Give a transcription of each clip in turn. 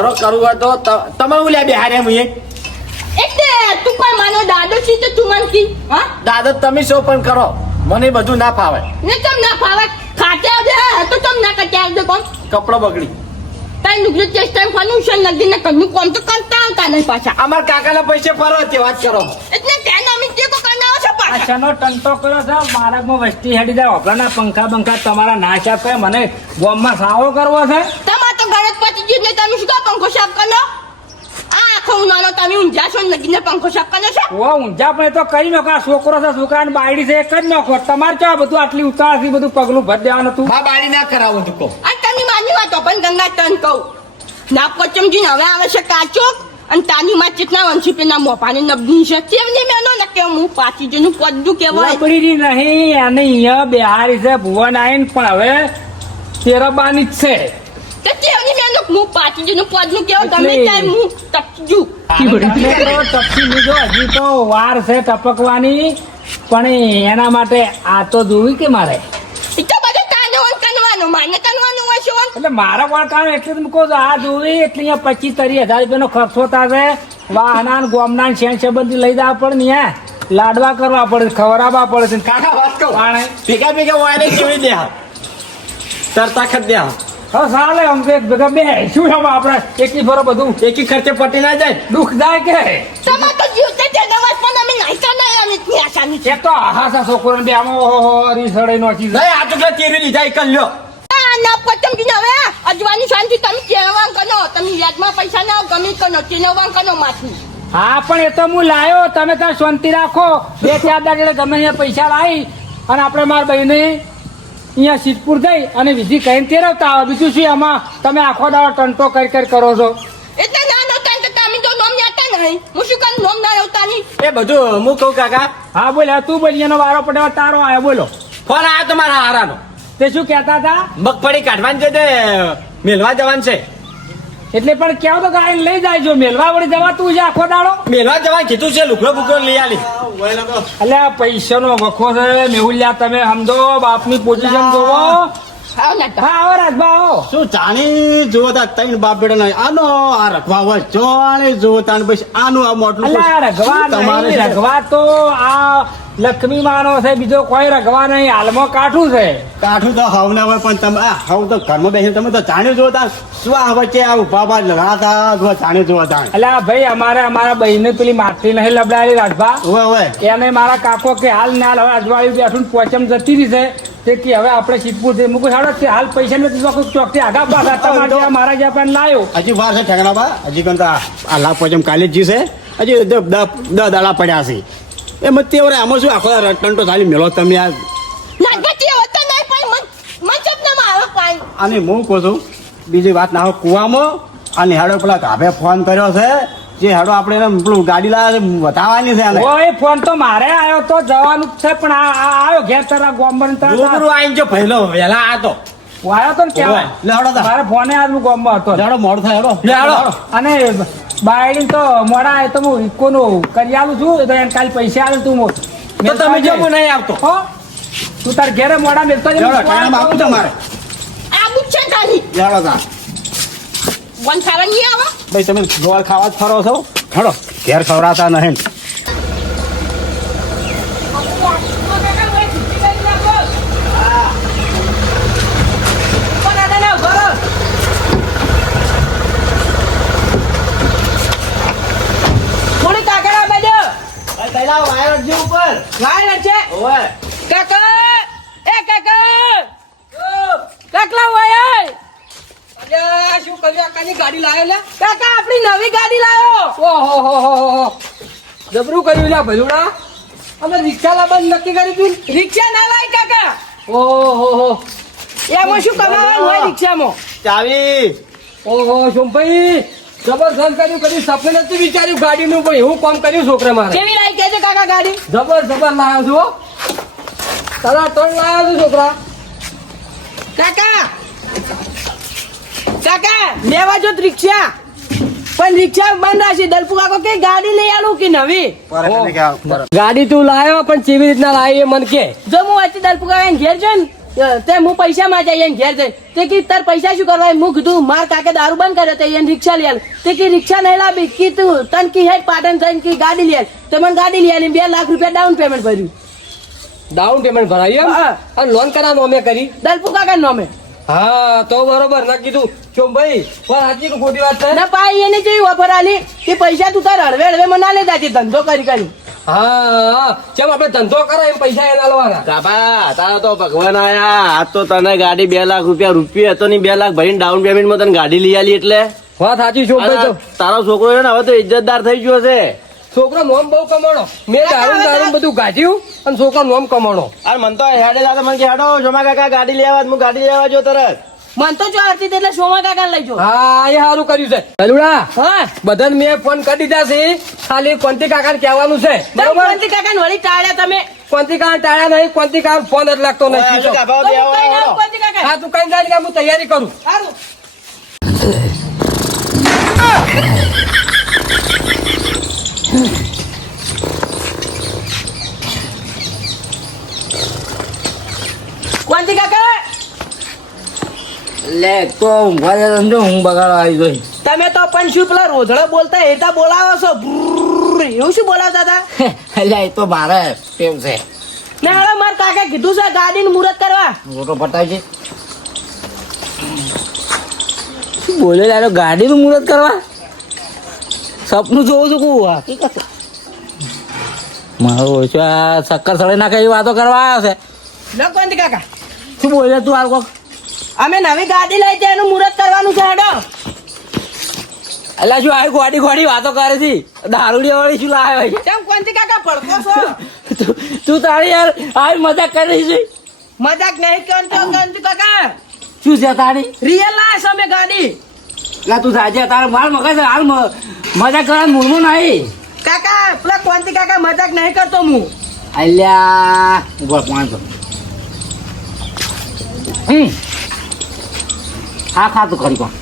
ભરો કરવું હોય તો તમે હું લે બેહારે મુએ એટલે તું કોઈ માનો દાદો છે તો તું મન કી હા દાદા તમે શો પણ કરો મને બધું ના ફાવે ને તમ ના ફાવે ખાતે આવજે તો તમ ના કટે આવજે કોણ કપડો બગડી તાઈ નુકલો ટેસ્ટ ટાઈમ ફંક્શન લગીને કનું કોમ તો કરતા આવતા નહીં પાછા અમાર કાકાના પૈસે ફરો તે વાત કરો એટલે તેનો અમે જે કો કરનાવો છે આ પાછા શેનો ટંટો કર્યો છે માર્ગમાં વસ્તી હેડી જાય ઓપલાના પંખા બંખા તમારા નાશ આપે મને ગોમમાં સાવો કરવો છે તમાર તો ગણપતિ જી ને તમે શું કા પંખો સાફ કરનો આ આખો ઉનાળો તમે ઊંઝા છો ને લગીને પંખો સાફ કરનો છે ઓ ઊંઝા પણ એ તો કરી નાખો આ છોકરો છે છોકરાને બાયડી છે એ કરી નાખો તમારે ચા બધું આટલી ઉતારથી બધું પગલું ભર દેવાનું હતું બા બાળી ના કરાવો તું કો અને તમે માની વાતો પણ ગંગા તન કહું ના પચમજી હવે આવે છે કાચો અને તાની માં ચેતના વંશી પેના મોપાની નબની છે તેમને મેનો ન કે હું પાછી જનું પદ્દુ કેવાય નબળી નહીં અને અહીંયા બિહારી છે ભુવન આઈન પણ હવે તેરબાની જ છે તે તેની મેનો હું પાછી જનું પદ્દુ કેવો ગમે ટાઈમ હું તકજુ તમે તો ટપકી લીધો હજી તો વાર છે ટપકવાની પણ એના માટે આ તો જોવી કે મારે એ તો બધું તાને ઓન કનવાનું માને કનવાનું હોય છે ઓન એટલે મારા વાળકાનો એટલે તમે કહો છો આ જોવી એટલે અહીંયા 25-30 હજાર રૂપિયાનો ખર્ચો થશે વાહના ગોમના શેણ સંબંધી લઈ જવા પડે ને અહીંયા લાડવા કરવા પડે ખવડાવવા પડે છે કાકા વાત કહું પાણે ભેગા ભેગા વાયને કેવી દે તરતા ખત દે હા સાલે આમ તો એક ભેગા બે શું છે આપણે એકી ફરો બધું એકી ખર્ચે પટી ના જાય દુઃખ જાય કે તમાર તો જીવતે તે દવાસ પણ અમે નાઈતા નહીં અમે ની આશાની છે એક તો આહાસા છોકરોને બે આમાં ઓહો રીસડે નોચી નહીં આ તો કે તેરી લીધા એક લ્યો આ ના પચમજી હવે અજવાની શાંતિ તમે કેવાં કનો તમે યાદમાં પૈસા ના ગમે કનો કેનવાં કનો માથી હા પણ એ તો હું લાયો તમે ત્યાં શાંતિ રાખો 2-4 દાડે ગમે અહીંયા પૈસા લાવી અને આપણે મારા ભાઈને અહીંયા સિદ્ધપુર જઈ અને વિધિ કહીને તેરવતા આવે બીજું શું એમાં તમે આખો દાડો ટંટો કરી કરો છો એટલે ના નહોતા તો તમે તો નોમ યાતા નહીં હું શું કામ નોમ ના આવતા નહીં એ બધું હું કહું કાકા હા બોલ તું બોલ એનો વારો પડ્યો તારો આવ્યો બોલો ફોન આવ્યો તમારા હારાનો તે શું કહેતા હતા મગફળી કાઢવાની છે તે મેલવા જવાનું છે એટલે પણ કેવું તો ગાય લઈ જાય જો મેલવા વળી જવા તું છે આખો દાડો મેલવા જવાનું કીધું છે લુકડો બુકડો લઈ આલી એટલે આ પૈસાનો વખો છે મેહુલિયા તમે સમજો બાપની પોઝિશન જોવો આવ ના હા આવો રાજભા આવો શું જાણી જોતા તૈન બાપ બેટા નહીં આનો આ રખવા હોય જોવાણી જોતા ને પછી આનું આ મોટું અલ્યા રઘવા તમારે નહીં છે. રઘવા તો આ લક્ષ્મી માનો છે બીજો કોઈ રઘવા નહીં હાલમાં કાઠું છે કાઠું તો હવ ના હોય પણ તમે આ હવ તો ઘરમાં બેસી તમે તો જાણી જોતા શું આ વચ્ચે આ ઉભા બા લડાતા જાણી જોતા એટલે ભાઈ અમારા બહેને પેલી માથરી નહીં લબડાયેલી રાજભા હોય હોય એને મારા કાકો કે હાલ ને હાલ હવે અજવાળું બેઠું પોચમ જતી રહી છે તે કે હવે આપણે સિદ્ધપુર થી મૂકું હાડો કે હાલ પૈસા નથી ચોકથી આગા પાછા તમારે જ્યાં મારા જ્યાં પણ લાયો હજી વાર છે ઠેકડા બા હજી કંઈ આ લાખ પચમ કાલે જ જીશે હજી 10 દાડા પડ્યા છે એમ જ તેવરે આમાં શું આખો ટંટો ચાલી મેળો તમે આ નાગતી હોતા નહીં પણ મન ચપનામાં આવે પાણી અને હું કહું છું બીજી વાત ના હોય કુવામાં અને હેડો પેલા ગાભે ફોન કર્યો છે જે હેડો આપણે એને પેલું ગાડી લાવે બતાવવાની છે એને ઓય ફોન તો મારે આવ્યો તો જવાનું જ છે પણ આ આવ્યો ઘેર તારા ગોમ્બર રૂબરૂ આઈને જો પહેલો વહેલા આ તો આવ્યો તો ને કેવાય લે હેડો તા. મારે ફોને આજનું ગોમ્બર હતો હેડો મોડું થાય હેડો લે હેડો. અને બાયડી તો મોડા એ તો હું ઇકોનું કરી આલું છું તો એને કાલે પૈસા આવે તું તો તમે જો હું નહીં આવતો હો તું તાર ઘેરે મોડા મેલતો જજે. હેડો ટાઈમ આપું તમારે આ બુચ્છે તાલી હેડો તા વન ખાવા નહીં આવે ભાઈ તમે ગોળ ખાવા જ ફરો છો હેડો ઘેર ખવડાતા નહીં થોડી કાકડા બાજુ પહેલા વાયર જે ઉપર વાય છે ઓય કાકા એ કાકલા વાય અલ્યા શું કર્યા કાની ગાડી લાવ્યો લે કાકા આપણી નવી ગાડી લાવ્યો ઓહો હો હો હો જબરું કર્યું લ્યા ભલુડા અમે રિક્ષા લાવવાનું નક્કી કર્યું તું રિક્ષા ના લાવી કાકા ઓહો હો એમાં શું કમાવાનું હોય રિક્ષામાં ચાવી ઓહો સોમભાઈ જબરજસ્ત કર્યું કદી સપને નથી વિચાર્યું ગાડીનું ભાઈ હું કામ કર્યું છોકરા મારે કેવી લાવી કે છે કાકા ગાડી જબર લાવ્યો છું હો. તારા ત્રણ લાવ્યો છું છોકરા કાકા કાકા લેવા જો રિક્ષા પણ રિક્ષા બંધ રાખી દલપુ કાકો કે ગાડી લઈ આલું કે નવી ગાડી તું લાવ્યો પણ કેવી રીતના લાવી એ મને કે જો હું આજે દલપુ કાકા ઘેર છે ને તે હું પૈસા માં જઈએ ઘેર જઈ તે કી તાર પૈસા શું કરવા હું કીધું માર કાકે દારૂ બંધ કર્યો તે એને રિક્ષા લઈ આલ તે કી રિક્ષા નહીં લાવી કી તું તન કી હેડ પાટણ થઈને કી ગાડી લઈ આલ તે મને ગાડી લઈ આલી 2 લાખ રૂપિયા ડાઉન પેમેન્ટ ભર્યું. ડાઉન પેમેન્ટ ભરાયું એમ? હા. અને લોન કરા નોમે કરી? દલપુ કાકા નોમે. હા તો બરોબર ના કીધું ચોમ ભાઈ પણ સાચી કે ખોટી વાત છે? ના પાઈ એને જેવી ઓફર આલી કે પૈસા તું તાર હળવે હળવે મને ના લેતા ધંધો કરી કરી. હા ચમ આપણે ધંધો કરે એમ પૈસા એના લેવાના. કાપા તારા તો ભગવાન આયા આ તો તને ગાડી 2 લાખ રૂપિયા હતો ની 2 લાખ ભરીને ડાઉન પેમેન્ટ માં તને ગાડી લઈ આલી એટલે વાત સાચી ચોમ ભાઈ. તો તારો છોકરો છે ને હવે તો ઇજ્જતદાર થઈ ગયો છે. છોકરો નોમ બહુ કમાણો. મેં દારૂ બધું ગાજ્યું અને છોકરો નોમ કમાણો. અરે મન તો હેડે દાદા મને કે હેડો સોમા કાકા ગાડી લેવા હું ગાડી લેવા જો તરત. મન તો જો આરતી એટલે સોમા કાકા લઈ જો. હા એ સારું કર્યું છે. હલુડા હા બધાને મેં ફોન કરી દીધા છે. ખાલી કોંતી કાકાને કહેવાનું છે બરોબર? કોંતી કાકા વળી ટાળ્યા તમે. કોંતી કાકા ટાળ્યા નહીં. કોંતી કાકા ફોન જ લાગતો નથી. ઓય, કાપા તો હું દેવા કઈ ના વાળો. કોંતી કાકા. હા તું કઈ જાય કે હું તૈયારી કરું. સારું. કોંતી કાકા લે તો ઊંઘવા સમજો હું બગાડવા આવી ગઈ. તમે તો પણ શું પેલા રોધડો બોલતા એતા બોલાવો છો ભ્રુર, એવું શું બોલાવતા હતા? એટલે એ તો મારે કેમ છે ને હવે મારા કાકા કીધું છે ગાડીનું મુહૂર્ત કરવા. મોટો પટાવજે. શું બોલે યાર ગાડીનું મુહૂર્ત કરવા? સપનું જોઉં છું કહું હકીકત મારો ઓછો આ શક્કર સળે નાખે એવી વાતો કરવા આવ્યો છે. લો કોંતી કાકા શું બોલે તું હાલ કોક? અમે નવી ગાડી લઈ છે એનું મુહૂર્ત કરવાનું છે હેડો. એટલે શું આવી ગોડી ગોડી વાતો કરે છે? દારૂડિયા વાળી શું લાવે છે? કેમ કોંતી કાકા પડકો છો? તું તારી યાર આવી મજાક કરી છે. મજાક નહીં કરતો કોંતી કાકા. શું છે તારી? રિયલ લાશ અમે ગાડી. એટલે તું સાજે તારે માર મગજ હાલ મજાક કરવાનું મૂળમાં નહીં. કાકા પેલા કોંતી કાકા મજાક નહીં કરતો હું. અલ્યા ઉભા 500. હા ખાતું ખરી કોણ?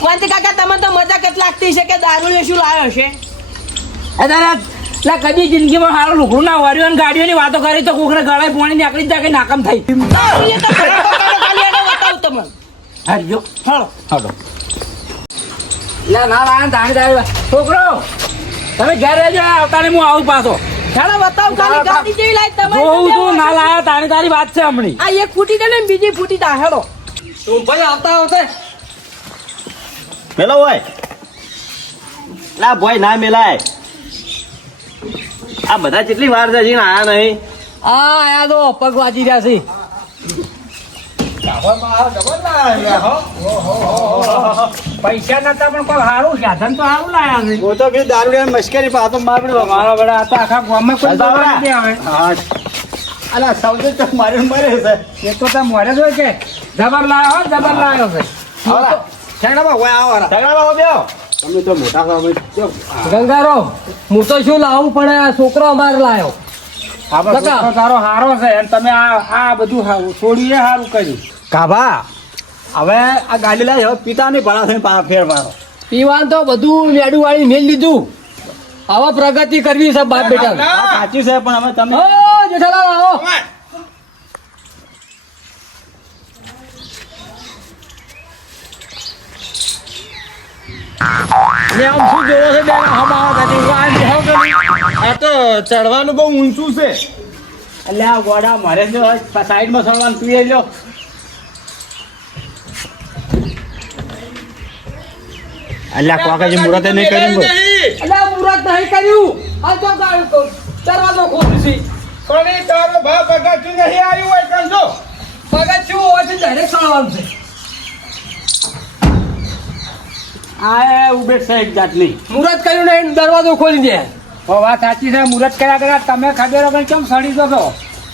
કોંતી કાકા તમે તો મજાક જ લાગતી છે કે દારૂ શું લાવ્યો છે? એ તારા એટલે કદી જિંદગીમાં સારું લુકડું ના વાર્યું અને ગાડીઓની વાતો કરી તો કોકને ગળાએ પાણી નીકળી જાય કે નાકામ થઈ. દારૂ તો ખરાબ કાકા ખાલી હેડો બતાવું તમને. હરજો હાલો. હડો લે ના ના તાણી તારી છોકરો તમે ઘેર રહેજો આવતા હું આવું પાછો. હેડો બતાવું ખાલી ગાડી જેવી લાઈટ જોઉં તું ના તમારી. લાયા તારી તારી વાત છે હમણી. આ એક ફૂટી ગઈ ને બીજી ફૂટી તા હેડો. ચોમ ભાઈ આવતા આવતા મેલો હોય લા ભાઈ ના મેલાય. આ બધા કેટલી વાર છે હજી આયા નહીં. આ આયા તો પગ વાજી રહ્યા છે. પૈસા નતા પણ કોઈ સારું સાધન તો સારું લાયા છે. હું તો બી દારૂડિયા મશ્કરી પાતો મારું મારા બડા આ તો આખા ગામમાં કોઈ દવા નથી આવે. હા અલા સૌથી તો મારે મરે છે. એ તો તમે મોડે જ હોય કે જબર લાયો હો જબર લાયો છે. છેડામાં હોય આવારા તગડામાં બેહો. તમે તો મોટા છો અમે જો ગંગારો હું તો શું લાવવું પડે? આ છોકરો અમારે લાયો. આપણો કાકા. છોકરો તારો હારો છે અને તમે આ બધું છોડીએ સારું કર્યું. કાભા હવે આ ગાડી લાવી હવે પિતા નહીં ભણા થઈને ફેર મારો પીવાનું તો બધું મેડું વાળી મેલ લીધું. હવે પ્રગતિ કરવી છે બાપ બેટા. સાચી છે પણ હવે તમે ઓ જેઠાલાલ આવો. ને આમ શું જોવો છે બેન હમણાં આ તો ચડવાનું બહુ ઊંચું છે. એટલે આ ગોડા મારે જો સાઈડમાં સળવાનું તું એ લ્યો એટલે કોકાજી મુરતે નહીં કર્યું કોઈ. એટલે આ મુહૂર્ત નહીં કર્યું. આ તો દરવાજો ખોલું છે. પણ તારો ભાવ પગાચું નહીં આવ્યું હોય કરજો. પગત શું હોય છે ડાયરેક્ટ સળવાનું છે. આ ઉભે છે એક જાતની મુહૂર્ત કર્યું ને દરવાજો ખોલી દે. ઓ વાત સાચી છે મુહૂર્ત કર્યા કર્યા તમે ખબર વગર કેમ સડી દો છો?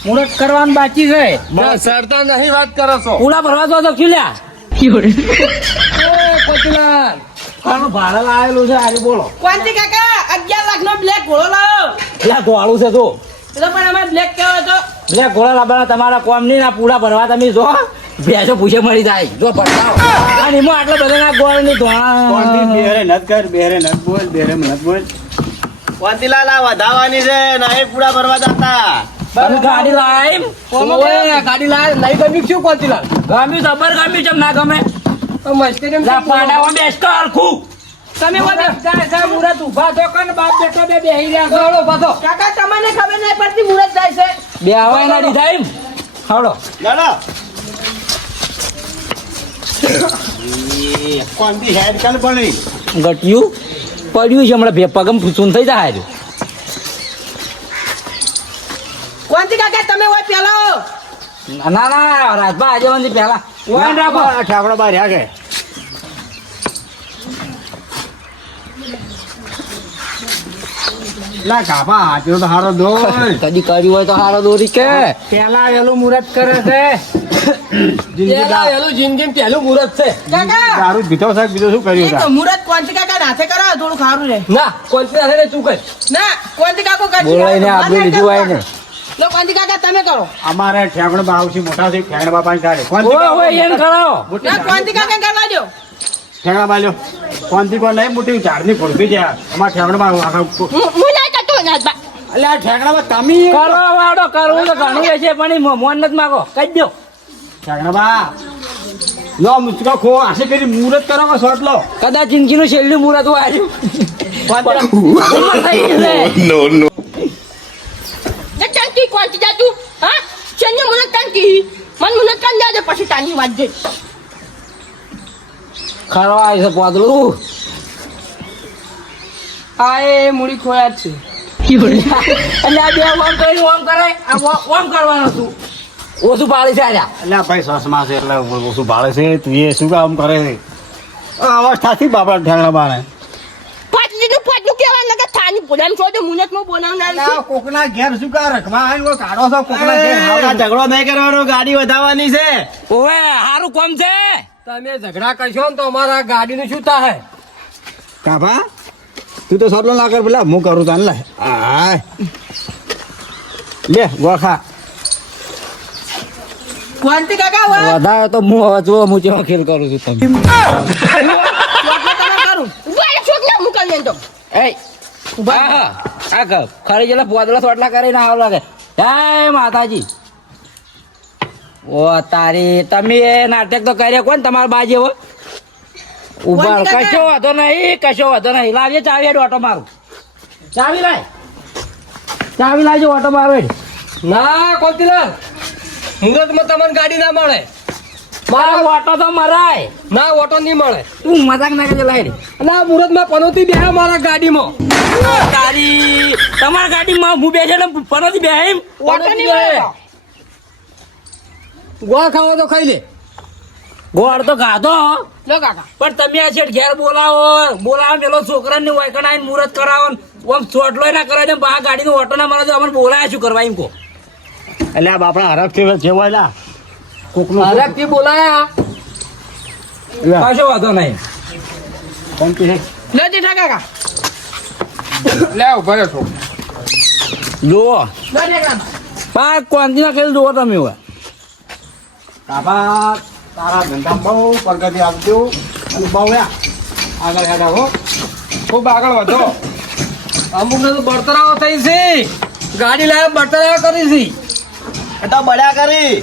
મુહૂર્ત કરવાનું બાકી છે. બસ સરતા નહીં વાત કરો છો. પૂરા ભરવા દો તો ખીલ્યા એ કોચીલાલ. આનું ભાડે લાવેલું છે આજે બોલો. કોંતી કાકા 11 લાખ નો બ્લેક ઘોડો લાવો. એટલે ગોળું છે તો એટલે પણ અમારે બ્લેક કહેવાય તો એટલે ગોળા લાવવાના તમારા કોમ નહીં ના પૂરા ભરવા તમે જો ભેંસો પૂછે મળી જાય જો ભરતા અને એમાં આટલા બધા ના ગોળ ની કોણથી ધોણા બેરે નત કર બેરે નત બોલ બેરે નત બોલ વાંતીલાલ આ વધાવાની છે નહીં પૂરા ભરવા જતા. તમે ગાડી લાયા એમ? ઓવે, ગાડી લાય નહીં ગમ્યું શું કોંતીલાલ ગમ્યું જબર ગમ્યું ચમ ના ગમે તો મસ્તી કેમ લા પાડાઓ બેસતો હરખું તમે જાય મુરત ઊભા થો કન બાપ બેટો બે બેહી રહ્યા છો. ચાલો પાછો કાકા તમને ખબર નહીં પડતી મુરત જાય છે બે આવા એના દીધા એમ હાલો દાદા કોણથી હેડ કાલ પણ ગટ્યું પડ્યું છે હમણાં બે પગમ ફૂસૂન થઈ જાય છે. કોણથી કાકા તમે હોય પેલા ના ના રાજભા આજે વંદી પહેલા ઓન રાખો ઠાકડો બહાર રહ્યા કે લા કાપા હાથનો તો હારો દોર કદી કર્યું હોય તો હારો દોરી કે પેલા વેલું મુહૂર્ત કરે છે પેલા વેલું જિંદગી પહેલું મુહૂર્ત છે કાકા દારૂ પીધો સાહેબ બીજું શું કર્યું એ તો તા? મુરત કોણથી કાકા નાથે કરાવો થોડું ખારું રહે ના કોંતીલાલ છે ને તું કર ના કોણથી કાકો કરશે બોલાઈને આપણે લીધું હોય ને લો કોણથી કાકા તમે કરો અમારે ઠેકડો બાવસી મોટા છે ઠેકડા બાપા ચાલે ઓય ઓય એને કરાવો ના કોણથી કાકા કરવા દો ઠેકડા બાલ્યો કોનથી કોણ નહીં મોટી ઝાડની ફોડતી છે અમારા ઠેકડા હું નહીં કરતો નાથબા અલ્યા ઠેકડા તમે કરો વાડો કરવું તો ઘણું છે પણ ઈ મોન નથી માગો કહી દો ઠેકડા લો મુચકા ખો આશે કરી મુહૂર્ત કરો કે શોટ લો કદાચ જિંદગીનું છેલ્લું મુહૂર્ત હોય આવ્યું ટંકી કોણથી જાતું હા ચન્ને મુરત ટંકી મન મુરત કાન જાજે પછી તાની વાત જોઈ ખરો આવી છે પોદલું આ એ મૂડી ખોયા જ છે એટલે આ બે ઓમ કરીને ઓમ કરાય આ ઓમ કરવાનું હતું ઓછું પાડી છે આલ્યા અલ્યા ભાઈ સસમા છે એટલે ઓછું ભાડે છે તું એ શું કામ કરે છે આ અવસ્થાથી બાપા ઠેકડા બાને પાટલીનું પાટલું કહેવાનું કે થાની બોલામ છો તો મુનતમાં બોલાવનાર છે કોકના ઘેર શું કા રખવા આવીને કાઢો છો કોકના ઘેર આ ઝઘડો નહીં કરવાનો ગાડી વધારવાની છે ઓવે હારું કોમ છે તમે ઝઘડા કરશો ને તો અમારા ગાડીનું શું થાય કાભા તું તો સોટલો ના કર પેલા હું કરું તાન લે આય લે ગોખા કોણથી કાકા હોય વધારે તો હું હવે જો હું જેવો ખેલ કરું છું તમે ઉભા છોકરા મુકલ તો એ ઉભા આ કર ખરી જેલા પોદલા સોટલા કરીને આવ લાગે જય માતાજી ઓ તારી તમે એ નાટક તો કર્યા કોણ તમારા બાજી હવે ઉભા કોણ કાકા? કશો વાંધો નહીં કશો વાંધો નહીં લાવજે ચાવી હેડ ઓટો મારું ચાવી લાવજો ઓટો મારો હેડ ના કોંતીલાલ મુહૂર્તમાં તમને ગાડી ના મળે મારો ઓટો તો મરાય ના ઓટો નહીં મળે તું મજાક ના કરજે લાઈ અને આ મુહૂર્તમાં પનોતી બેહે મારા ગાડીમાં તારી તમારા ગાડીમાં હું બેસે ને પનોતી બે એમ ઓટો નહીં મળે ગોળ ખાવો તો ખાઈ લે ગોળ તો ગાધો લો કાકા પણ તમે આ છેડ ઘેર બોલાવો પેલો છોકરાને વાયકણ આવીને મુહૂર્ત કરાવો ને આમ ચોટલો ના કરાવે ને બા ગાડીનો ઓટો ના મારે અમને બોલાયા શું કરવા એમ કહો એટલે આ બાપડા હરખ થી જેવો એલા કોકનું હરકથી બોલાયા કશો વાંધો નહીં કોનથી હે લો જેઠા કાકા લે ઉભા રહો જુઓ લો જેઠા પા કોંતીના ખેલ જુઓ તમે હવે કાભા તારા ધંધા બહુ પ્રગતિ આપજો અને બહુ આગળ હેડા હો ખૂબ આગળ વધો અમુક ને તો બળતરાવો થઈ છે ગાડી લાવે બળતરાવો કરી છે એ તો બળ્યા કરી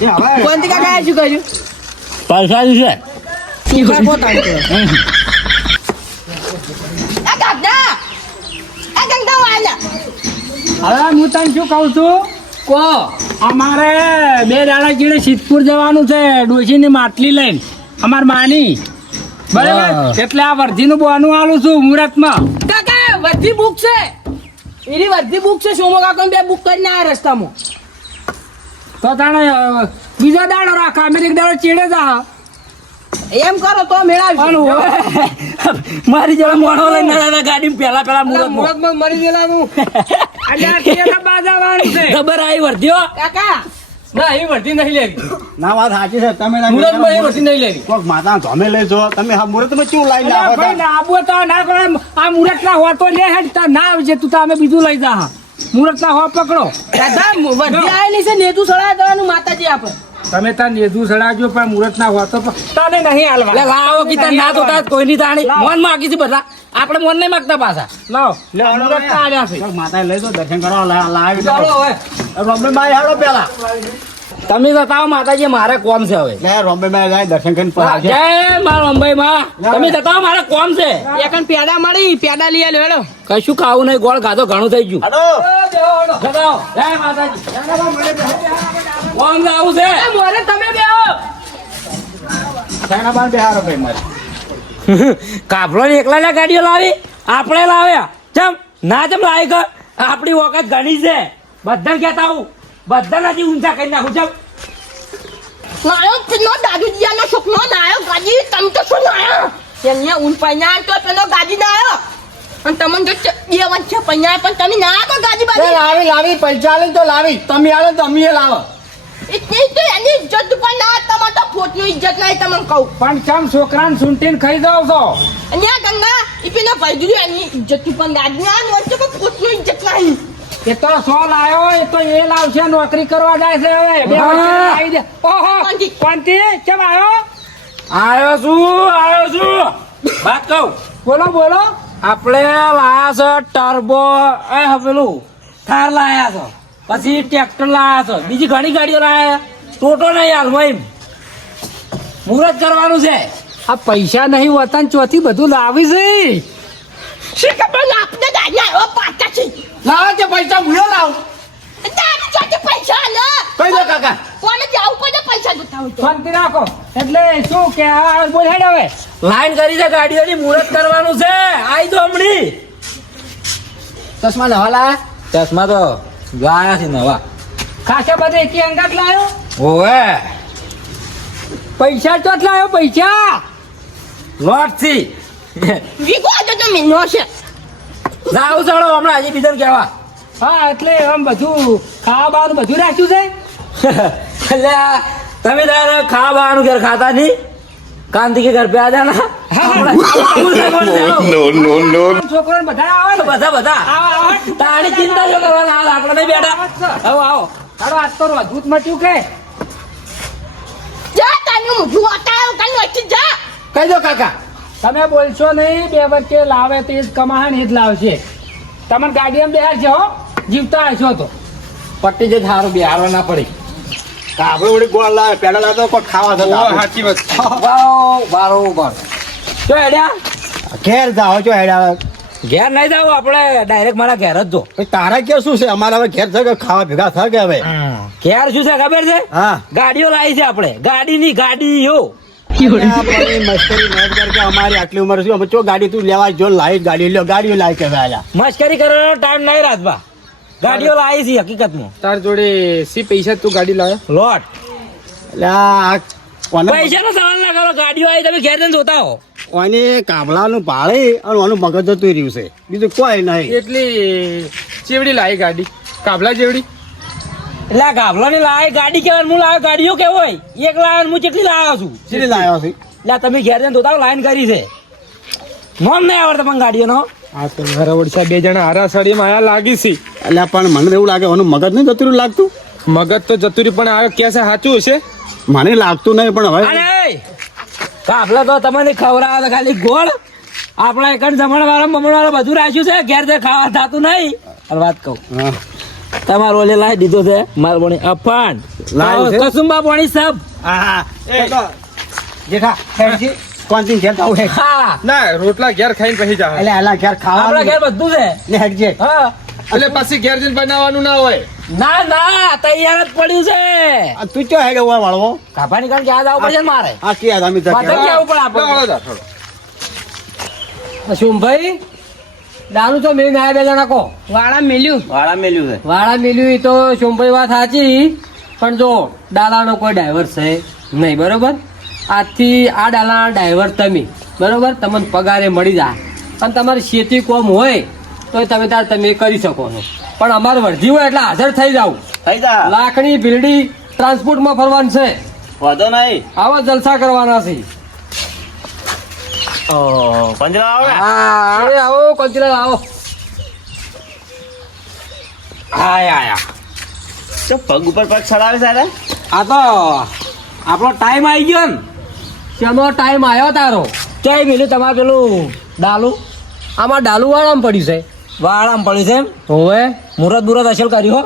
એ હવે કોણથી કાકા આ શું કર્યું પૈસા છે શું કાકો તારી આ કાકા આ ગંગા વાલા હવે હું તને શું કહું છું કો અમારે બે દાડા ચીડે સિદ્ધપુર જવાનું છે ડોશીની માટલી લઈને અમાર માની બરાબર એટલે આ વર્ધીનું બોનું આલું છું મુહૂર્તમાં કાકા વર્ધી બુક છે એની વર્ધી બુક છે સોમો કાકો બે બુક કરીને આ રસ્તામાં તો તાણે બીજો દાડો રાખ અમે એક દાડો ચીડે જા એમ કરો તો મેળાવશું મારી જોડે મોણો લઈને ગાડી પેલા મુહૂર્તમાં મુહૂર્તમાં મરી ગયેલાનું ખબર આવી વર્ધ્યો કાકા ના એ વર્ધી નહીં લેવી ના વાત સાચી છે તમે મુહૂર્તમાં એ વર્ધી નહીં લેવી કોક માતા ધોમે લેજો તમે હા મુહૂર્તમાં ચેવું લાવી અલ્યા લાવો ભાઈ, ના આબુ તો ના કરે. આ મુહૂર્ત ના હોય તો લે હેડ તાર ના આવજે તું તો અમે બીજું લઈ જા મુહૂર્ત ના હોય પકડો દાદા વર્ધી આવેલી છે નેતું સળા દેવાનું માતાજી આપણે તમે તાર નેદું સડાવજો પણ મુહૂર્ત ના હોય તો તને નહીં હાલવા લાવો કે તાર ના તો તાર કોઈ નહીં તાણી મોન માં આકી છે બધા આપણે મોન નહીં માગતા પાછા લાવો લે, આ મુરત કાઢ્યા છે માતા લઈ દો દર્શન કરવા લાવી ચાલો હવે રોમ્બેભાઈ હાલો પેલા તમે બતાવો માતાજી મારે કોમ છે હવે લે રોમ્બેભાઈ જાય દર્શન કરીને પર આવજે. જય મારા અંબાઈ માં તમે બતાવો મારે કોમ છે એકન પેડા મળી પેડા લઈ આલ્યો હેડો કશું ખાવું નહીં ગોળ ખાધો ઘણું થઈ ગયું હાલો બતાવો જય માતાજી કોમ લાવું છે એ મોરે તમે બેહો સાયણા બાર બેહારો ભાઈ મારે કાફલો ને એકલા ના ગાડીઓ લાવી આપણે લાવ્યા ચમ ના ચમ લાવી કર આપણી વખત ઘણી છે બધા કહેતા આવું બધા હજી ઊંચા કરી નાખું ચમ નાયો પેલો દાદુ જીયાનો છોકરો નાયો ગાજી તમ તો શું નાયો તેને ઊન પૈયા તો પેલો ગાજી નાયો અને તમને જો બે વચ્ચે પૈયા પણ તમે ના તો ગાજી બાજી લાવી પૈસા લઈને તો લાવી તમે આલો તો અમે લાવો એટલી તો એની ઇજ્જત પણ ના તમાર તો ફોટની ઇજ્જત નહીં તમને કહું પણ ચમ છોકરાને સૂંટીને ખાઈ જાવ છો અને આ ગંગા ઈ પેલો ભાઈ દીધું એની ઇજ્જત પણ ગાજી ના વચ્ચે પણ ફોટની ઇજ્જત નહીં એ તો સો લાયો એ તો એ લાવશે નોકરી કરવા જાય છે હવે બે હા. વચ્ચે આવી દે ઓહો કોણથી? કોણથી કેમ આવ્યો આવ્યો છું વાત કહું બોલો બોલો આપણે લાયા છે ટર્બો એ પેલું થાર લાયા છો પછી ટ્રેક્ટર લાયા છો બીજી ઘણી ગાડીઓ લાયા ટોટો નહીં હાલમાં એમ મુહૂર્ત કરવાનું છે આ પૈસા નહીં વતન ચોથી બધું લાવી છે શી ખબર ના આપણે ગાજી આવ્યો પાટા છે લાવો તે પૈસા ભૂલો લાવ દાદી જોડે પૈસા ના કઈ દો કાકા કોને જાવું પડે પૈસા જોતા હોય તો શાંતિ રાખો એટલે શું કે આ બોલ હેડ હવે લાઈન કરી છે ગાડીઓની મુહૂર્ત કરવાનું છે આઈ તો હમણી ચશ્મા નવા લાયા ચશ્મા તો લાયા છે નવા ખાસા બધે એકી અંગાત લાયો ઓવે પૈસા ચોથ લાયો પૈસા લોટ થી વીગો તો તમે નો છે જાવ ચડો હમણાં હજી બીજાને કહેવા હા એટલે આમ બધું ખાવા બાવાનું બધું રાખ્યું છે એટલે આ તમે તારે ખાવા બાવાનું ઘેર ખાતા નહીં કાંતિ કે ઘર પે આ જાના છોકરો બધા આવે ને બધા આવો તારી ચિંતા જો કરવાના હાલ આપણે નહીં બેઠા આવો આવો તારો આજ તો રજૂત મટ્યું કે જા તાનું મુઠું અટાયો કાન વચ્ચે જા કઈ દો કાકા તમે બોલશો નહીં બે વચ્ચે લાવે તો એ જ કમાહે ને એ જ લાવશે તમને ગાડીમાં બેહાર છે હો જીવતા હશો તો પટ્ટી જે થારું બિહારવા ના પડી આપણે ઓડી ગોળ લાવે પેલા લાવે તો કોઈ ખાવા ઓહ, થતા સાચી વાત બરોબર જો હેડ્યા ઘેર જાઓ છો હેડા ઘેર નહીં જાવ આપણે ડાયરેક્ટ મારા ઘેર જ જો તારા કે શું છે અમારા હવે ઘેર છે કે ખાવા ભેગા થાય કે હવે ઘેર શું છે ખબર છે હા ગાડીઓ લાવી છે આપણે ગાડીની ગાડીઓ આપણી મસ્કરી ન કર કે અમારી આટલી ઉંમર છે અમે ચો ગાડી તું લેવા જો લાવી ગાડી લ્યો ગાડીઓ લાવી કે આલા મસ્કરી કરવાનો ટાઈમ નહીં રાજભા ગાડીઓ લાવી છે હકીકતમાં તાર જોડે સી પૈસા તું ગાડી લાવ્યો લોટ એટલે આ કોને પૈસાનો સવાલ ના કરો ગાડીઓ આવી તમે ઘેર જઈને જોતા હો કોને કાબલાનું ભાડે અને ઓનું મગજ જતું રહ્યું છે બીજું કોઈ નહીં એટલી ચેવડી લાવી ગાડી કાબલા જેવડી એટલે આ ગાભલાની લાવે ગાડી કહેવાય હું લાવ્યો ગાડીઓ કેવો હોય એક લાવ્યો હું કેટલી લાવ્યો છું સીધી લાવ્યો છે એટલે તમે ઘેર જઈને જોતા લાઈન કરી છે નોમ નહીં આવડતા પણ ગાડીઓનો આ તો મારા ઓડિશા બે જણા હારા સાડીમાં આયા લાગી છે એટલે પણ મને એવું લાગે ઓનું મગજ નહીં જતું રહ્યું લાગતું મગજ તો જતુરી પણ આ કે છે સાચું હશે મને લાગતું નહીં પણ હવે અને કાફલા તો તમને ખવડાવે તો ખાલી ગોળ આપણા એક જમણ વાળા મમણ વાળા બધું રાખ્યું છે ઘેર જે ખાવા થતું નહીં અને વાત કહું હા. તમારો ઓલે લાવી દીધો છે માર બોણી અફાન લાવ્યું છે? કસુંબા બોણી સબ હા જેઠા હેડજી કોણથી ઘેર ખાવું હે હા ના રોટલા ઘેર ખાઈને પછી જા એટલે આલા ઘેર આપણા ખાવાનું ઘેર બધું છે લે હેડજે હા એટલે પછી ઘેર જઈને બનાવવાનું ના હોય ના ના તૈયાર જ પડ્યું છે આ તું ચો હેડે ઓવા વાળવો કાપાની કારણ કે યાદ આવવું પડશે ને મારે આ કે યાદ અમે પાછળ જતા કેવું પણ આપણે ચાલો જા, ચાલો. શુંભાઈ દારૂ તો મેં ગયા બે જણા કો વાળા મેલ્યું વાળા મેલ્યું છે વાળા મિલ્યું એ તો શુંભાઈ વાત સાચી પણ જો ડાલાનો કોઈ ડ્રાઈવર છે નહીં બરોબર આજથી આ ડાલાના ડ્રાઈવર તમે બરોબર તમને પગારે મળી જાય અને તમારી શેતી કોમ હોય તો તમે તાર તમે કરી શકો છો પણ અમારે વર્ધી હોય એટલે હાજર થઈ જાવ થઈ જા લાકડી ભીલડી ટ્રાન્સપોર્ટમાં ફરવાનું છે વાંધો નહીં આવા જલસા કરવાના છે પંજરા આવે હા અરે આવો કંચીલાલ આવો આયા તો પગ ઉપર પગ ચડાવે છે આ તો આપણો ટાઈમ આવી ગયો ને શેનો ટાઈમ આવ્યો તારો ક્યાંય પેલું તમારે પેલું ડાલું આમાં ડાલુ વાળામાં પડ્યું છે વાળામ પડ્યું છે એમ હોવે મુહૂર્ત બુરત અસલ કર્યું હો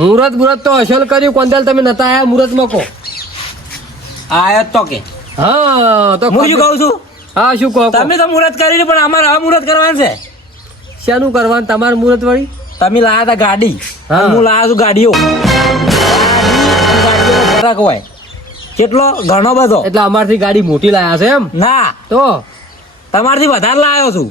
મુહૂર્ત તો અસલ કર્યું કોંતેલ તમે નતા આયા મુહૂર્ત મકો આયો તો કે હા તો હું શું કહું છું હા શું કહો તમે તો મુહૂર્ત કરી પણ અમારે હવે મુહૂર્ત કરવાનું છે શાનું કરવાનું તમારું મુહૂર્ત વળી તમે લાયા હતા ગાડી હા. અને હું લાયા છું ગાડીઓ ગાડીઓનો ફરક હોય કેટલો ઘણો બધો એટલે અમારથી ગાડી મોટી લાયા છે એમ ના તો તમારથી વધારે લાવ્યો છું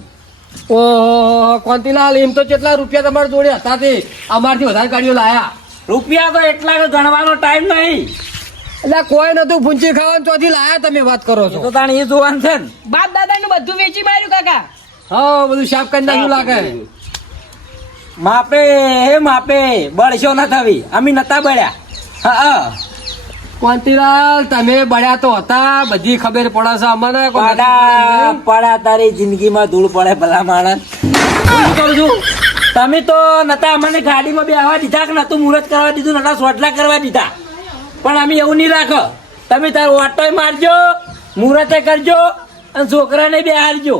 ઓહો કોંતીલાલ એમ તો કેટલા રૂપિયા તમારા જોડે હતા તે અમારથી વધારે ગાડીઓ લાયા રૂપિયા તો એટલા કે ગણવાનો ટાઈમ નહીં એટલે કોઈ નતું પૂંચી ખાવાનું ચોથી લાયા તમે વાત કરો એ છો તો તાણે એ જોવાનું છે ને બાપ દાદાનું બધું વેચી માર્યું કાકા હા બધું સાફ કરી નાખ્યું લાગે માપે હે માપે બળશો ન થવી અમે નતા બળ્યા હા હા કોંતીલાલ તમે બળ્યા તો હતા બધી ખબર પડે છે અમને પડા તારી જિંદગીમાં ધૂળ પડે ભલા માણસ હું શું કરું છું તમે તો નતા અમને ગાડીમાં બેહવા દીધા કે નતું મુહૂર્ત કરવા દીધું નતા સોટલા કરવા દીધા પણ અમે એવું નહીં રાખો તમે તાર ઓટોય મારજો મુહૂર્તે કરજો અને છોકરાને બેહારજો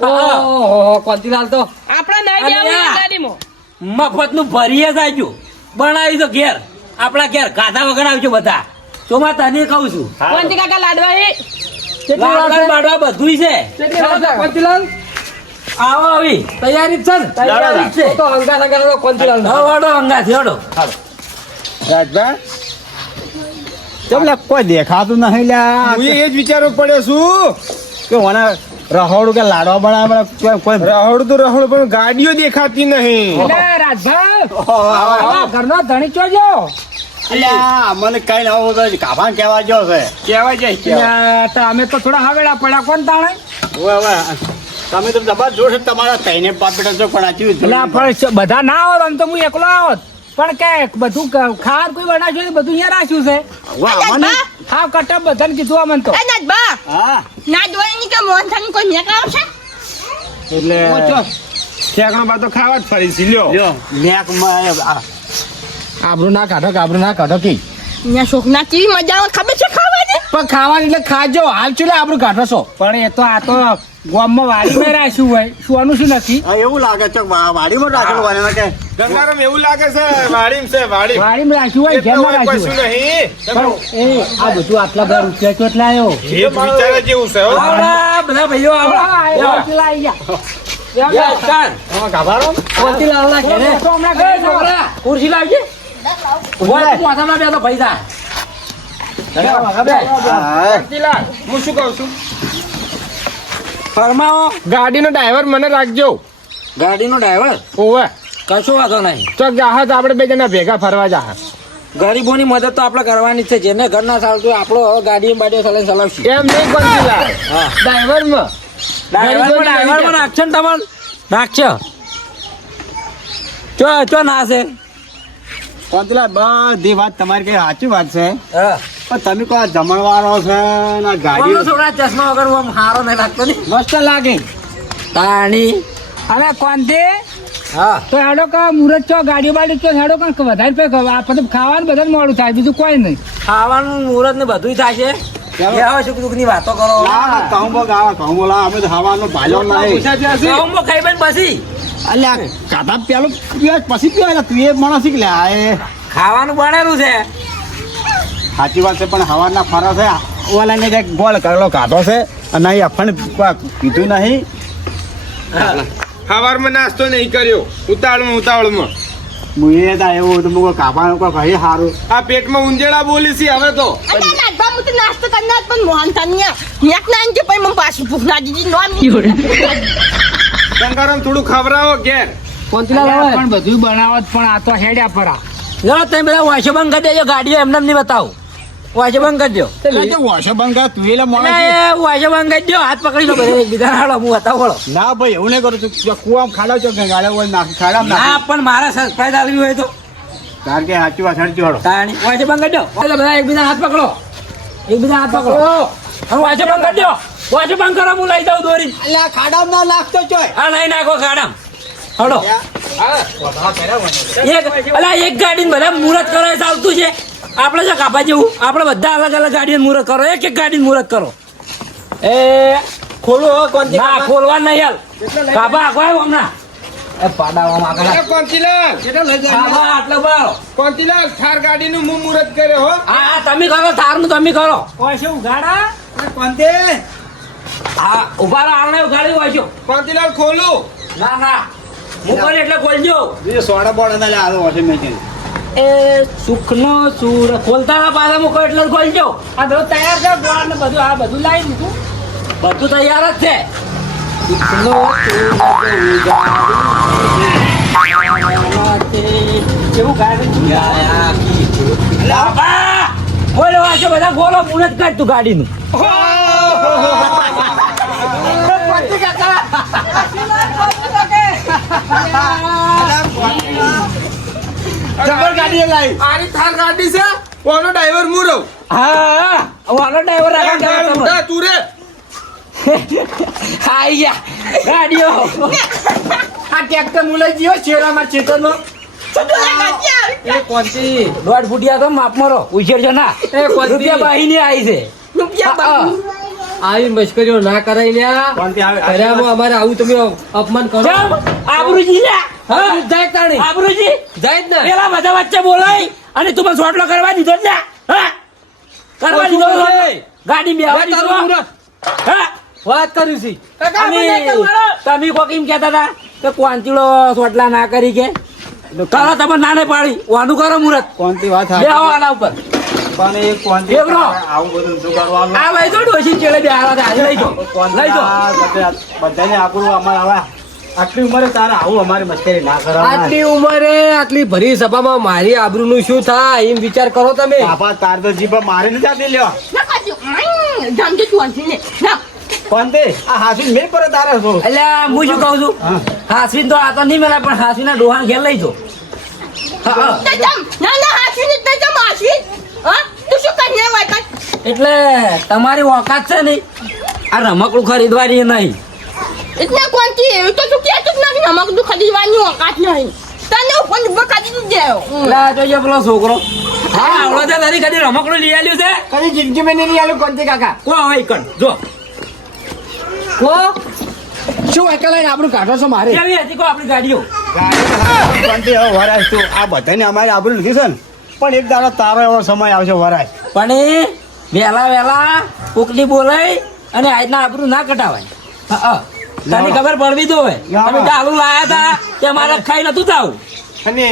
ઓહો કોંતીલાલ તો આપણે નહીં અને બેહવું આ- ગાડીમાં મફતનું ભરીએ જાયજો બનાવી તો ઘેર આપણા ઘેર ખાધા વગર આવજો બધા ચોમા તને કહું છું કોંતી કાકા લાડવા હે લાકડા બાડવા બધું છે કોંતીલાલ આવો આવી તૈયારી જ છે ને તૈયારી જ છે. તો હંગા હંગા કોંતીલાલ હવાડો અંગાથી હડો રાજભાઈ કેમ લે કોઈ દેખાતું નહીં લ્યા હું એ જ વિચારવું પડ્યો છું કે મને રહોડું કે લાડવા બનાવે કોઈ રહોડું તો રહોડું પણ ગાડીઓ દેખાતી નહીં રાજભાઈ ઘરનો ધણી ચોજો અલ્યા મને કઈ ન હોય કાભાન કહેવા ગયો છે કહેવાય જાય અમે તો થોડા હવેડા પડ્યા કોણ તાણે હવે હવે તમે તો જબર જોશ તમારા તઈને પાપેટા છો પણ આચી એટલે પણ બધા ના આવત આમ તો હું એકલો આવત પણ કે બધું ખાર કોઈ બનાવ્યું છે બધું અહીંયા રાખ્યું છે હા કટપ બધાને કીધું અમને તો હા ના જોઈ કે મોહન કોઈ મેક આવશે એટલે ઠેકણો બા તો ખાવા જ ફરી છે લ્યો લ્યો મેક આબરૂ ના કાઢો કી અહીંયા શોખના કેવી મજા આવે ખબર છે ખાવાની પણ ખાવાનું એટલે ખાજો હાલ ચૂલે આબરૂ કાઢો છો પણ એ તો આ તો ગામમાં વાડીમાં રાખ્યું હોય સુવાનું શું નથી એવું લાગે છે વાડીમાં રાખેલું હોય ને કે ગંગારામ એવું લાગે છે વાડીમ છે વાડી વાડીમાં રાખ્યું હોય એટલે ઘેરમાં હોય રાખ્યું કશું હોય નહીં પણ એ આ બધું આટલા બધા રૂપિયા કેટલા આવ્યો એ વિચારે જેવું છે હો. આવડા બધા ભાઈઓ આવડા કેટલા આવી ગયા યા, ચાલ. કોંતીલાલ ના ઘેરે તો હમણાં ગયો છો. છોકરા, ખુરશી લાવજે ઓય, માથામાં બેસો પૈસા હું શું કહું છું ફરમાવો ગાડીનો ડ્રાઈવર મને રાખજો ગાડીનો ડ્રાઈવર ઓવે કશો વાંધો નહીં ચોક જાહત આપણે બે જણા ભેગા ફરવા જાહત ગરીબોની મદદ તો આપણે કરવાની જ છે જેને ઘર ના ચાલતું હોય, આપણો હવે ગાડીઓ બાડીઓ ચલાવીને ચલાવશું એમ નહીં કોંતીલાલ હા. ડ્રાઈવરમાં ડ્રાઈવરમાં નાખશે ને તમને નાખશે ચો ના છે કોંતીલા બધી વાત તમારી કઈ સાચી વાત છે હા. પણ તમે કોઈ જમણવારો છે ને કોણનો ગાડી છોકરા ચશ્મા વગર આમ હારો નહીં લાગતો ને મસ્ત લાગે તાણી અને કોંતે હા તો હેડો કા મુરત ચો ગાડીઓ બાડી ચો હેડો કા વધારે પે પછી ખાવાનું બધા મોડું થાય બીજું કોઈ નહીં ખાવાનું મુહૂર્ત ને બધું થાય છે એ હવે સુખ દુઃખ ની વાતો કરો કહું બોલા અમે તો હવાનો ભાલો નહીં ઘઉંમાં ખાઈ બેન પછી અલ્યા કાતા પેલું પીવા પછી પીવા તું એ માણસ શીખ લે આ એ ખાવાનું બનેલું છે સાચી વાત છે પણ હવાના ફરા છે ઓલા ને કંઈક ગોળ કરેલો કાઢો છે અને અહીં અફણ કીધું નહીં સવારમાં નાસ્તો નહીં કર્યો ઉતાવળમાં હું એ તા એવું તો મુકો કાપાનું કોઈ કહી સારું આ પેટમાં ઉંજેડા બોલી છે હવે તો અને લાડવા હું તો નાસ્તો કરનાર પણ મોહન થાનિયા મેક ના કે પછી મને પાછું ભૂખ લાગી ગઈ નોમ ગંગારામ થોડું ખવડાવો ઘેર કોંતીલાલ હવે પણ બધું બનાવત પણ આ તો હેડ્યા પરા લો તમે બધા વાંચો બંધ કરી દેજો ગાડીઓ એમને નહીં બતાવો વાંચો બંધ કરી દો વોશો બંગા તું એટલે માણસ એટલે એ વાંચો બંધ કરી દો હાથ પકડી લો બધા એકબીજા હાલો હું બતાવો વળો ના ભાઈ એવું નહીં કરું તું કુવામાં ખાડા છો કે ગાડા હોય નાખી ખાડા ના પણ મારા સરપ્રાઈઝ આવી હોય તો તાર કે સાચી વાત હડજો હડો તાણી વાંચો બંધ કરી દો એટલે બધા એકબીજા હાથ પકડો એકબીજા હાથ પકડો હવે વાંચો બંધ કરી દો વાંચો બંધ કરો હું લઈ જાઉં દોરી અલ્યા ખાડા ના નાખતો ચોય આ લઈ નાખો ગાડામ હડો એક ગાડી બધા મુહૂર્ત કરો એ ચાલતું છે આપણે જો કાપા જેવું આપણે બધા અલગ અલગ ગાડી મુહૂર્ત કરો એક ગાડી મુહૂર્ત કરો એ ખોલો હો કોણથી ના ખોલવા નહીં યાર કાબા આખો હમણાં એ પાડાવામાં આગળ અરે કોંતીલાલ કાબા આટલો બારો કોંતીલાલ થાર ગાડીનું મું મુહૂર્ત કર્યો હો હા તમે કરો તારનું તમે કરો કોઈ ઉઘાડા કોંતે હા ઉભા રહો આમને ઉઘાડી હોય છો કોંતીલાલ ખોલું ના ના હું કોને એટલે ખોલજો બીજો સોડા બોડા ના લે આ વોશિંગ મશીન એ સુખનો સૂર ખોલતા ના પાછા મૂકો એટલે જ ખોલજો આ બધું તૈયાર છે ગોળ ને બધું આ બધું લાવી દીધું બધું તૈયાર જ છે સુખનો કેવું ગાડી બોલો વાંચો બધા બોલો પૂરે જ કાઢ તું ગાડીનું જબર ગાડી લાવી આની થાર ગાડી છે કોનો ડ્રાઈવર હું રહું હા વાલો ડ્રાઈવર ઉઠા તું રે આઈ ગયા ગાડીઓ આ ટ્રેક્ટર મુલે જીઓ શેરામાં ચેતનમાં એ કોંતી દોઢ ફૂટિયા તો માપ મારો ઉછેરજો ના એ કોંતી. રૂપિયા બાહીની આવી છે આવી મશ્કરીઓ ના કરાઈ લ્યા કોંતી આવે કર્યામાં અમારે આવું તમે અપમાન કરો ચમ આબરૂજી લે હા જાય તાણી આબરૂજી જાય જ ને પેલા બધા વચ્ચે બોલાય અને તું મને સોટલો કરવા દીધો જ ને હા કરવા દીધો ઓછું સોટલો? બોલે. ગાડી બે હવે તારું મુહૂર્ત. હા વાત કર્યું છે તમે કોક એમ કહેતા હતા કે કોંચીડો સોટલા ના કરી કે કરો તમે ના નહીં પાડી વાનું કરો મુહૂર્ત કોંતી વાત બે આવો આના ઉપર પણ એ કોંતી એ બ્રો. આવું બધું શું કરવાનું આ ભાઈ તો ડોશી ચેડે બે હારા આજે લઈ જો લઈ જો બધાને આપણું અમારે હવે આટલી ઉંમરે તારે આવું અમારી મસ્કરી ના કરવાના આટલી ઉંમરે આટલી ભરી સભામાં મારી આબરૂનું શું થાય એમ વિચાર કરો તમે બાપા તાર તો જીભ મારી નથી જાતી લ્યો કોંતી આ હાસુ મેં પર તારે છો એટલે હું શું કહું છું હા. હાસવીન તો આ તો નહીં મળે પણ હાસવીના ડોહાન ઘેર લઈ જો હા, હા. એટલે તમારી ઓકાત છે નહીં આ રમકડું ખરીદવાની નહીં इतना कौन की है तो तू क्या चुप नहीं नमक तो खरीदवानी हो काट नहीं तने फोन बकादी दे એટલે આ જોઈએ પેલો છોકરો હા આવડો છે તારી કદી રમકડું લઈ આવ્યું છે કદી જિંદગી મેં નહીં આલું કોંતી કાકા કો હોય કણ જો કો શું એકલા લઈને આપણું કાઢો છો મારે કેવી હતી કો આપણી ગાડીઓ કોંતી હવે વરાય તું આ બધાને અમારી આબરૂ લીધી છે ને પણ એક દાડો તારો એવો સમય આવશે વરાય પણ એ વહેલા કોકની બોલાય અને આજના આપણું ના કટાવાય હા, હા. તને ખબર પડવી તો હોય તમે ચાલુ લાયા હતા કે મારે ખાઈ નતું થાવ અને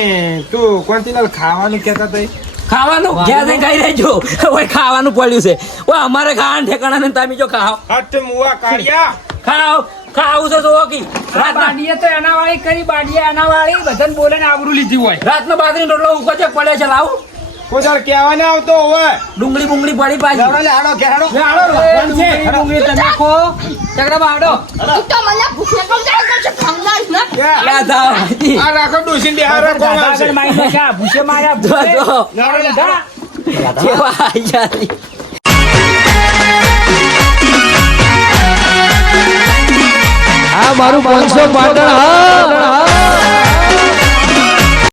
તું કોંતીલાલ ખાવાનું કહેતા તઈ ખાવાનું ઘેર જઈને ખાઈ રહેજો ઓય ખાવાનું પડ્યું છે ઓય અમારે ખાવાનું ઠેકાણા ને તમે જો ખાઓ હટ મુવા કાઢ્યા ખાવું છે તો કી રાતના બાડીએ તો એના વાળી કરી બાડીએ એના વાળી બધાને બોલે ને આબરૂ લીધી હોય રાતનો બાજરી રોટલો ઉકચે પડે છે લાવું કોઈ દાડ કહેવા ના આવતો હવે ડુંગળી બુંગળી પડી પાછી લે હાડો કે હાડો તમે ખો ચકડા બાવડો तू तो मना भूख लगा तो खाना है ना યા થાવ હાજી. આ રાખો ડોસીને બેહારો કોણ દાદા આવશે આગળ મારી નાખ્યા, ભૂસે માર્યા, જો, ભૂસે. જો. દાદા. કેવા આયા. આ મારું 500 પાટણ હા